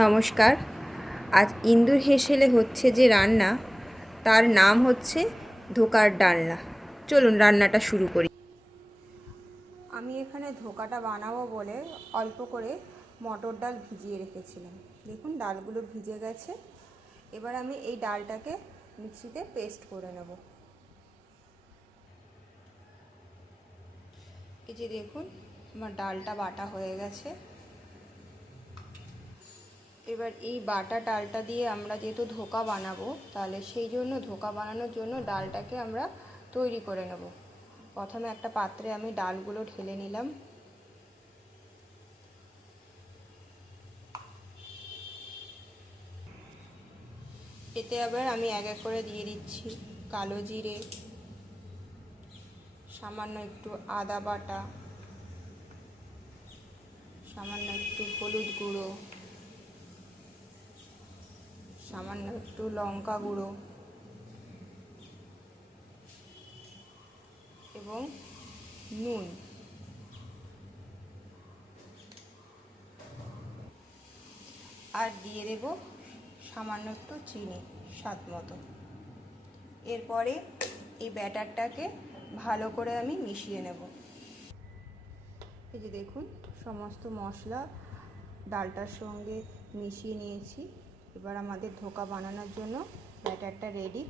নমস্কার। আজ ইন্দুর হেসেলে হচ্ছে যে রান্না, তার নাম হচ্ছে ধোকার ডালনা। চলুন রান্নাটা শুরু করি। আমি এখানে ধোকাটা বানাবো বলে অল্প করে মটর ডাল ভিজিয়ে রেখেছিলাম। দেখুন ডালগুলো ভিজে গেছে। এবার আমি এই ডালটাকে মিক্সিতে পেস্ট করে নেব। এই যে দেখুন আমার ডালটা বাটা হয়ে গেছে। এবার এই বাটা ডালটা দিয়ে আমরা যেহেতু ধোকা বানাবো, তাহলে সেই জন্য ধোকা বানানোর জন্য ডালটাকে আমরা তৈরি করে নেব। প্রথমে একটা পাত্রে আমি ডালগুলো ঢেলে নিলাম। এতে আবার আমি এক এক করে দিয়ে দিচ্ছি কালো জিরে, সামান্য একটু আদা বাটা, সামান্য একটু হলুদ গুঁড়ো, সামান্য একটু লঙ্কা গুঁড়ো এবং নুন। আর দিয়ে দেব সামান্য একটু চিনি স্বাদ মতো। এরপরে এই ব্যাটারটাকে ভালো করে আমি মিশিয়ে নেব। এই যে দেখুন সমস্ত মশলা ডালটার সঙ্গে মিশিয়ে নিয়েছি। এবার আমাদের ধোকা বানানোর জন্য ব্যাটারটা রেডি।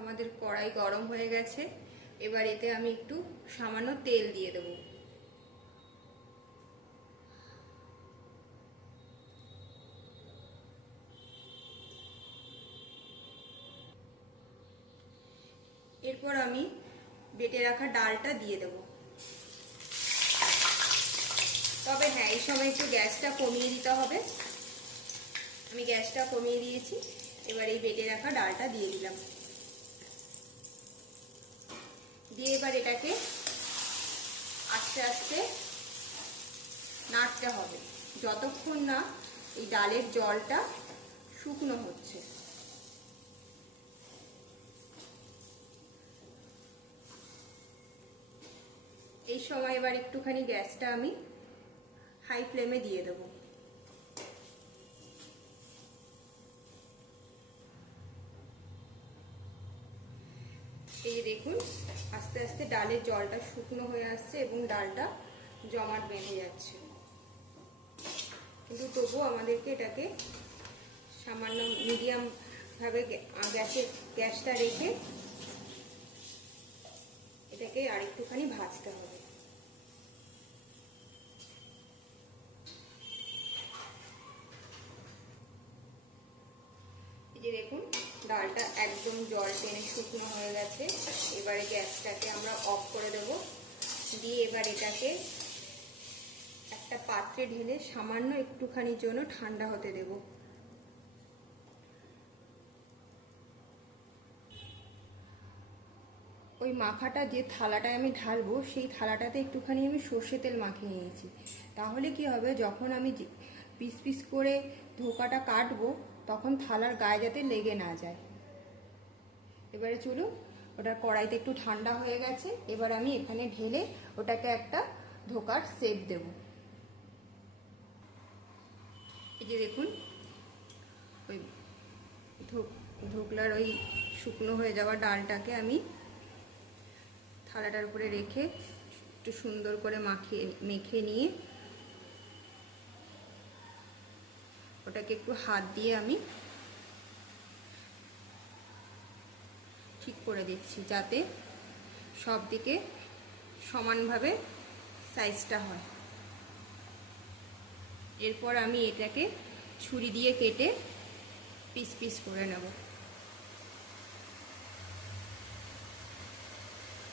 আমাদের কড়াই গরম হয়ে গেছে। এবার এতে আমি একটু সামান্য তেল দিয়ে দেবো। এরপর আমি বেটে রাখা ডালটা দিয়ে দেব। তবে হ্যাঁ, এই সময় একটু গ্যাসটা কমিয়ে দিতে হবে। আমি গ্যাসটা কমিয়ে দিয়েছি। এবার এই বেটে রাখা ডালটা দিয়ে দিলাম। দিয়ে এবার এটাকে আস্তে আস্তে নাড়তে হবে যতক্ষণ না এই ডালের জলটা শুকনো হচ্ছে। এই সময় এবার একটুখানি গ্যাসটা আমি হাই ফ্লেমে দিয়ে দেবো। এই দেখুন আস্তে আস্তে ডালের জলটা শুকনো হয়ে আসছে এবং ডালটা জমাট বেঁধে যাচ্ছে। কিন্তু তবুও আমাদেরকে এটাকে সামান্য মিডিয়াম ভাবে গ্যাসটা রেখে এটাকে আরেকটুখানি ভাজতে হবে। এই যে দেখুন ডালটা একদম জল টেনে শুকনো হয়ে গেছে। এবারে গ্যাসটাকে আমরা অফ করে দেব। দিয়ে এবার এটাকে একটা পাত্রে ঢেলে সামান্য একটুখানির জন্য ঠান্ডা হতে দেব। ওই মাখাটা যে থালাটায় আমি ঢালবো সেই থালাটাতে একটুখানি আমি সর্ষে তেল মাখিয়ে নিয়েছি। তাহলে কি হবে, যখন আমি পিস পিস করে ধোকাটা কাটবো তখন থালার গায়ে যাতে লেগে না যায়। এবারে চলুন, ওটা কড়াইতে একটু ঠান্ডা হয়ে গেছে। এবার আমি এখানে ঢেলে ওটাকে একটা ধোকার শেপ দেব। এই যে দেখুন ওই ধোকলার ওই শুকনো হয়ে যাওয়া ডালটাকে আমি থালাটার উপরে রেখে একটু সুন্দর করে মেখে নিয়ে ওটাকে একটু হাত দিয়ে আমি ঠিক করে দিচ্ছি যাতে সব দিকে সমানভাবে সাইজটা হয়। এরপর আমি এটাকে ছুরি দিয়ে কেটে পিস পিস করে নেব।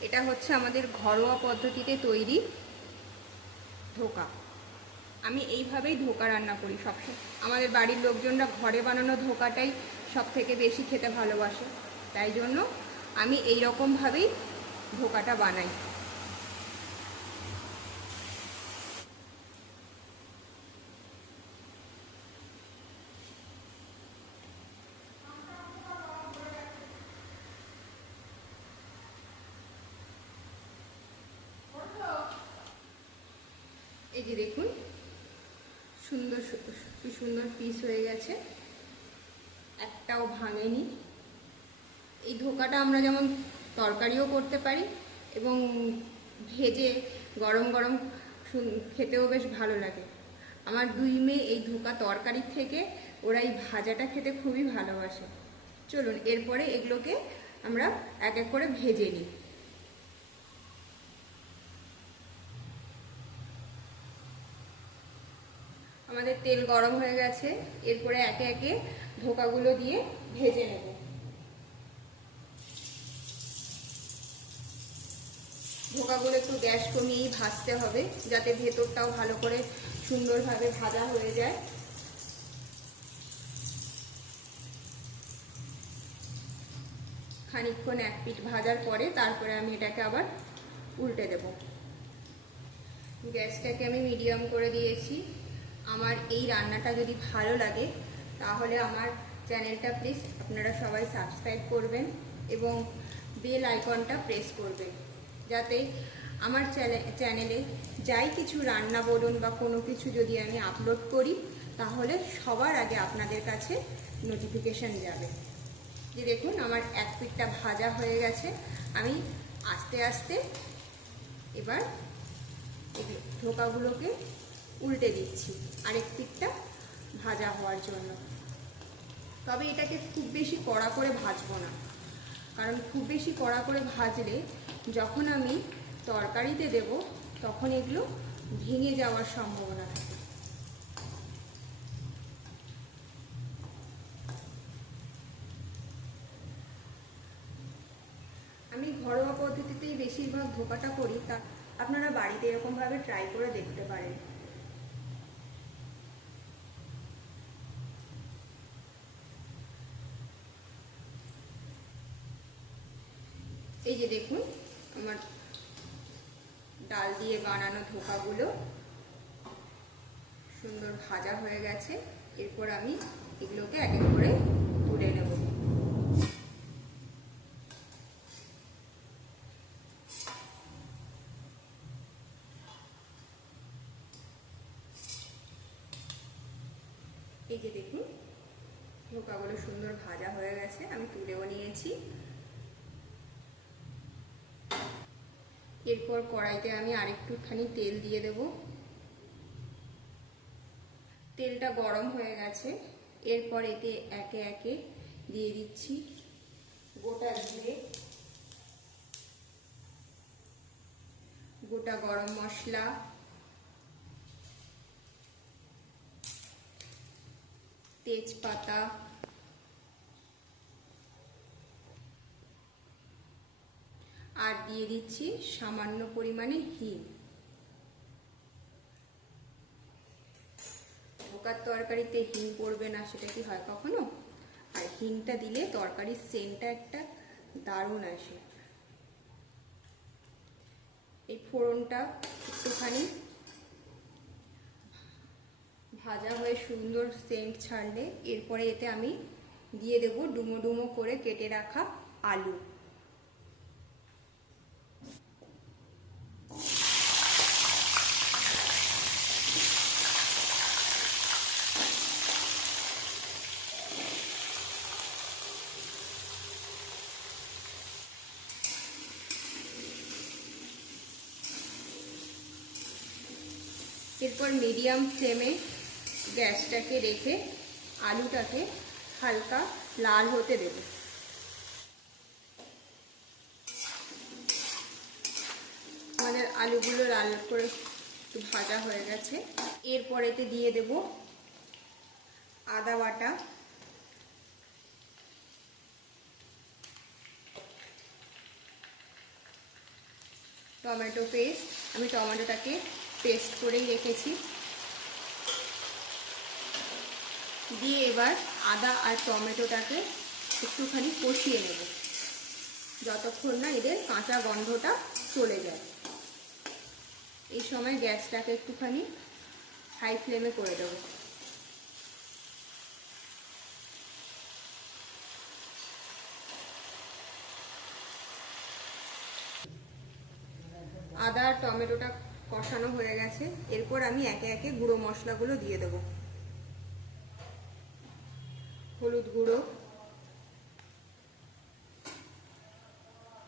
এটা হচ্ছে আমাদের ঘরোয়া পদ্ধতিতে তৈরি ধোকা। আমি এইভাবেই ধোকা রান্না করি সবসময়। আমাদের বাড়ির লোকজনরা ঘরে বানানো ধোকাটাই সব থেকে বেশি খেতে ভালোবাসে, তাই জন্য আমি এই রকমভাবেই ধোকাটা বানাই। এই যে দেখুন সুন্দর কি সুন্দর পিস হয়ে গেছে, একটাও ভাঙেনি। এই ধোকাটা আমরা যেমন তরকারিও করতে পারি এবং ভেজে গরম গরম খেতেও বেশ ভালো লাগে। আমার দুই মেয়ে এই ধোকা তরকারির থেকে ওরা এই ভাজাটা খেতে খুবই ভালোবাসে। চলুন এরপরে এগুলোকে আমরা এক এক করে ভেজে নিই। আমাদের তেল গরম হয়ে গেছে, এরপরে একে একে ধোকাগুলো দিয়ে ভেজে নেব। ধোকাগুলো একটু গ্যাস কমিয়েই ভাজতে হবে, যাতে ভেতরটাও ভালো করে সুন্দরভাবে ভাজা হয়ে যায়। খানিকক্ষণ এক পিঠ ভাজার পরে তারপরে আমি এটাকে আবার উল্টে দেব। গ্যাসটাকে আমি মিডিয়াম করে দিয়েছি। আমার এই রান্নাটা যদি ভালো লাগে তাহলে আমার চ্যানেলটা প্লিজ আপনারা সবাই সাবস্ক্রাইব করবেন এবং বেল আইকনটা প্রেস করবেন, যাতে আমার চ্যানেলে যাই কিছু রান্না বলুন বা কোনো কিছু যদি আমি আপলোড করি তাহলে সবার আগে আপনাদের কাছে নোটিফিকেশান যাবে। যে দেখুন আমার এক পিঠটা ভাজা হয়ে গেছে, আমি আস্তে আস্তে এবার এই ধোকাগুলোকে উল্টে দিচ্ছি আরেক পিঠটা ভাজা হওয়ার জন্য। তবে এটাকে খুব বেশি কড়া করে ভাজবো না, কারণ খুব বেশি কড়া করে ভাজলে যখন আমি তরকারিতে দেব তখন এগুলো ভেঙে যাওয়ার সম্ভাবনা থাকে। আমি ঘরোয়া পদ্ধতিতেই বেশিরভাগ ধোকাটা করি, তা আপনারা বাড়িতে এরকমভাবে ট্রাই করে দেখতে পারেন। এই যে দেখুন আমার ডাল দিয়ে বানানো ধোকাগুলো সুন্দর ভাজা হয়ে গেছে। এরপর আমি এগুলোকে এক এক করে তুলে নেব। এই যে দেখুন ধোকাগুলো সুন্দর ভাজা হয়ে গেছে, আমি তুলেও নিয়েছি। এরপর কড়াইতে আমি আরেকটুখানি তেল দিয়ে দেব। তেলটা গরম হয়ে গেছে, এরপর এতে একে একে দিয়ে দিচ্ছি গোটা জিরে, গোটা গরম মশলা, তেজপাতা, আর দিয়ে দিচ্ছি সামান্য পরিমাণে হিং। ধোকার তরকারিতে হিং পড়বে না সেটা কি হয় কখনো? আর হিংটা দিলে তরকারির সেন্টটা একটা দারুণ আসে। এই ফোড়নটা একটুখানি ভাজা হয়ে সুন্দর সেন্ট ছাড়লে এরপরে এতে আমি দিয়ে দেব ডুমো ডুমো করে কেটে রাখা আলু। এরপর মিডিয়াম ফ্লেমে গ্যাসটাকে রেখে আলুটাকে হালকা লাল হতে দেব। আমাদের আলুগুলো লাল করে একটু ভাজা হয়ে গেছে। এরপর এতে দিয়ে দেব আদা বাটা, টমেটো পেস্ট, আমি টমেটোটাকে পেস্ট করেই রেখেছি, দিয়ে এবার আদা আর টমেটোটাকে একটুখানি কষিয়ে নেব যতক্ষণ না এদের কাঁচা গন্ধটা চলে যায়। এই সময় গ্যাসটাকে একটুখানি হাই ফ্লেমে করে দেব। আদা আর টমেটোটা কষানো হয়ে গেছে। এরপর আমি একে একে গুঁড়ো মশলাগুলো দিয়ে দেব। হলুদ গুঁড়ো,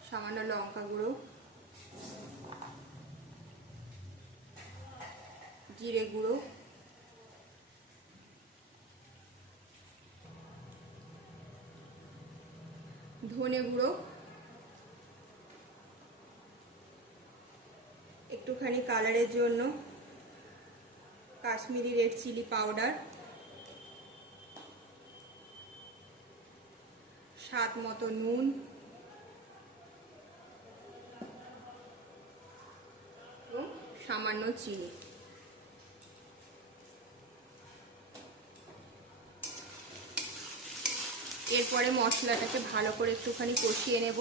সামান্য লঙ্কা গুঁড়ো, জিরে গুঁড়ো, ধনে গুঁড়ো, একটুখানি কালারের জন্য কাশ্মীরি রেড চিলি পাউডার, স্বাদ মতো নুন, এবং সামান্য চিনি। এরপরে মশলাটাকে ভালো করে একটুখানি কষিয়ে নেব।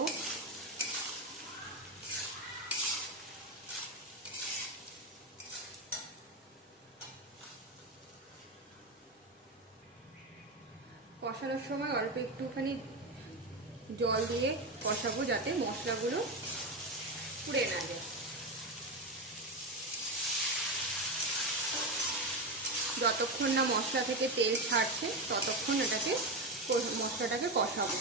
কষানোর সময় অল্প একটুখানি জল দিয়ে কষাবো, যাতে মশলাগুলো পুড়ে না যায়। যতক্ষণ না মশলা থেকে তেল ছাড়ছে ততক্ষণ মশলাটাকে কষাবো।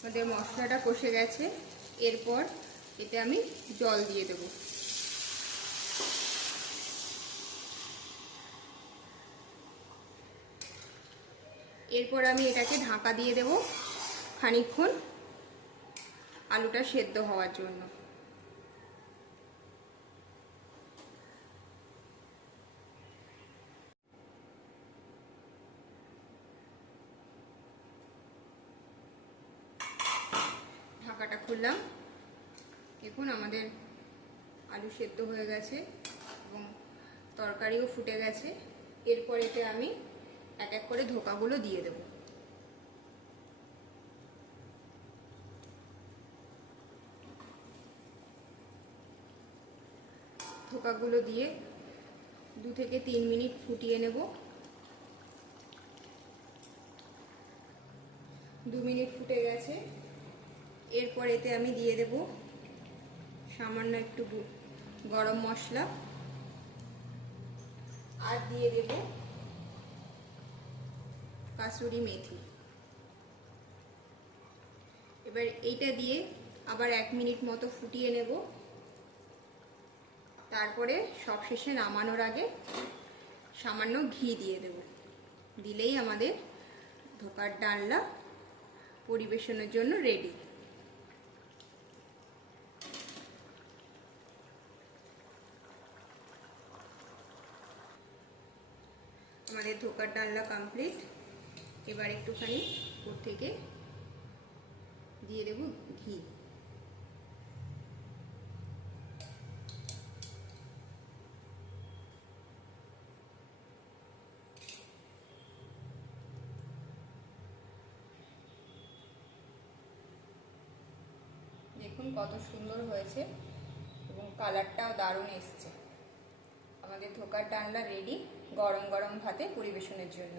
আমাদের মশলাটা কষে গেছে। এরপর এতে আমি জল দিয়ে দেব। এরপর আমি এটাকে ঢাকা দিয়ে দেব খানিকক্ষণ আলুটা সেদ্ধ হওয়ার জন্য। ঢাকাটা খুললাম। দেখুন আমাদের আলু সেদ্ধ হয়ে গেছে এবং তরকারিও ফুটে গেছে। এরপর এতে আমি এক এক করে ধোকাগুলো দিয়ে দেব। ধোকাগুলো দিয়ে 2 থেকে 3 মিনিট ফুটিয়ে নেব। 2 মিনিট ফুটে গেছে। এরপর এতে আমি দিয়ে দেব সামান্য একটু গরম মশলা, আর দিয়ে দেব কাসুরি মেথি। এবার এইটা দিয়ে আবার 1 মিনিট মতো ফুটিয়ে নেব। তারপরে সবশেষে নামানোর আগে সামান্য ঘি দিয়ে দেব। দিলেই আমাদের ধোকার ডালনা পরিবেশনের জন্য রেডি। আমাদের ধোকার ডালনা কমপ্লিট। এবার একটুখানি উপর থেকে দিয়ে দেব ঘি। দেখুন কত সুন্দর হয়েছে এবং কালারটাও দারুণ এসছে। আমাদের ধোকার ডালনা রেডি গরম গরম ভাতে পরিবেশনের জন্য।